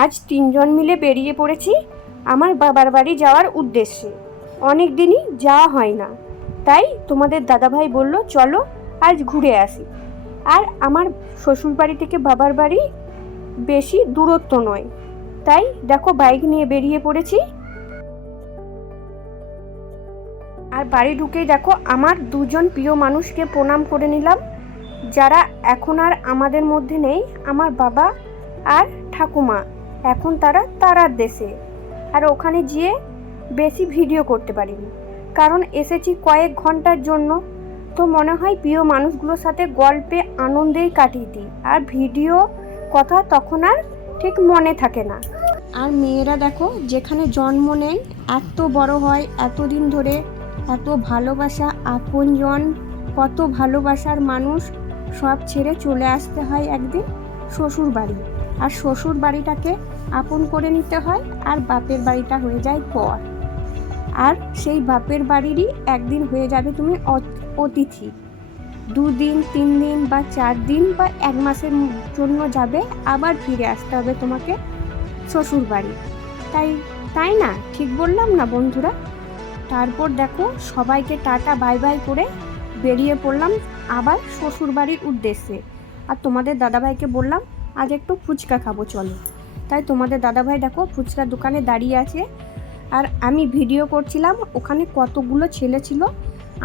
আজ তিনজন মিলে বেরিয়ে পড়েছি আমার বাবার বাড়ি যাওয়ার উদ্দেশ্যে। অনেক দিনই যাওয়া হয় না, তাই তোমাদের দাদাভাই বলল চলো আজ ঘুরে আসি। আর আমার শ্বশুর বাড়ি থেকে বাবার বাড়ি বেশি দূরত্ব নয়, তাই দেখো বাইক নিয়ে বেরিয়ে পড়েছি। আর বাড়ি ঢুকেই দেখো আমার দুজন প্রিয় মানুষকে প্রণাম করে নিলাম, যারা এখন আর আমাদের মধ্যে নেই। আমার বাবা আর ঠাকুমা এখন তারার দেশে, আর ওখানে গিয়ে বেশি ভিডিও করতে পারিনি, কারণ এসেছি কয়েক ঘন্টার জন্য। তো মনে হয় প্রিয় মানুষগুলোর সাথে গল্পে আনন্দেই কাটিয়ে দিই, আর ভিডিও কথা তখন আর ঠিক মনে থাকে না। আর মেয়েরা দেখো যেখানে জন্ম নেয় এত বড় হয়, এতদিন ধরে এত ভালোবাসা, আপনজন, কত ভালোবাসার মানুষ সব ছেড়ে চলে আসতে হয় একদিন শ্বশুর বাড়ি। আর শ্বশুর বাড়িটাকে আপন করে নিতে হয়, আর বাপের বাড়িটা হয়ে যায় পর। আর সেই বাপের বাড়িরই একদিন হয়ে যাবে তুমি অতিথি। 2 দিন 3 দিন বা 4 দিন বা 1 মাসের জন্য যাবে, আবার ফিরে আসতে হবে তোমাকে শ্বশুর বাড়ি। তাই না? ঠিক বললাম না বন্ধুরা? তারপর দেখো সবাইকে টাটা বাই বাই করে বেরিয়ে পড়লাম আবার শ্বশুর বাড়ির উদ্দেশ্যে। আর তোমাদের দাদাভাইকে বললাম আজ একটু ফুচকা খাবো চলো। তাই তোমাদের দাদাভাই দেখো ফুচকার দোকানে দাঁড়িয়ে আছে, আর আমি ভিডিও করছিলাম। ওখানে কতগুলো ছেলে ছিল,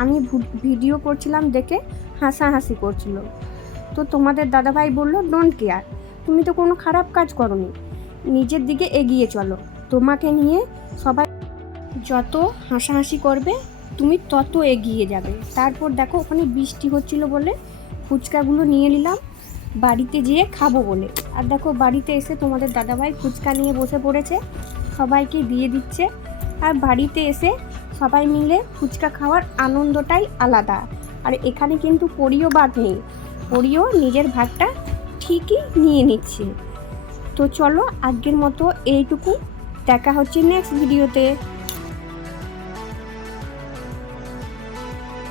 আমি ভিডিও করছিলাম দেখে হাসাহাসি করছিল। তো তোমাদের দাদাভাই বললো ডোন্ট কেয়ার, তুমি তো কোনো খারাপ কাজ করোনি, নিজের দিকে এগিয়ে চলো, তোমাকে নিয়ে সবাই যত হাসাহাসি করবে তুমি তত এগিয়ে যাবে। তারপর দেখো ওখানে বৃষ্টি হচ্ছিল বলে ফুচকাগুলো নিয়ে নিলাম বাড়িতে যেয়ে খাবো বলে। আর দেখো বাড়িতে এসে তোমাদের দাদাভাই ফুচকা নিয়ে বসে পড়েছে, সবাইকে দিয়ে দিচ্ছে। আর বাড়িতে এসে সবাই মিলে ফুচকা খাওয়ার আনন্দটাই আলাদা। আর এখানে কিন্তু পরিও বাদ নেই, পরিও নিজের ভাগটা ঠিকই নিয়ে নিচ্ছে। তো চলো আজকের মতো এইটুকু, দেখা হচ্ছে নেক্সট ভিডিওতে।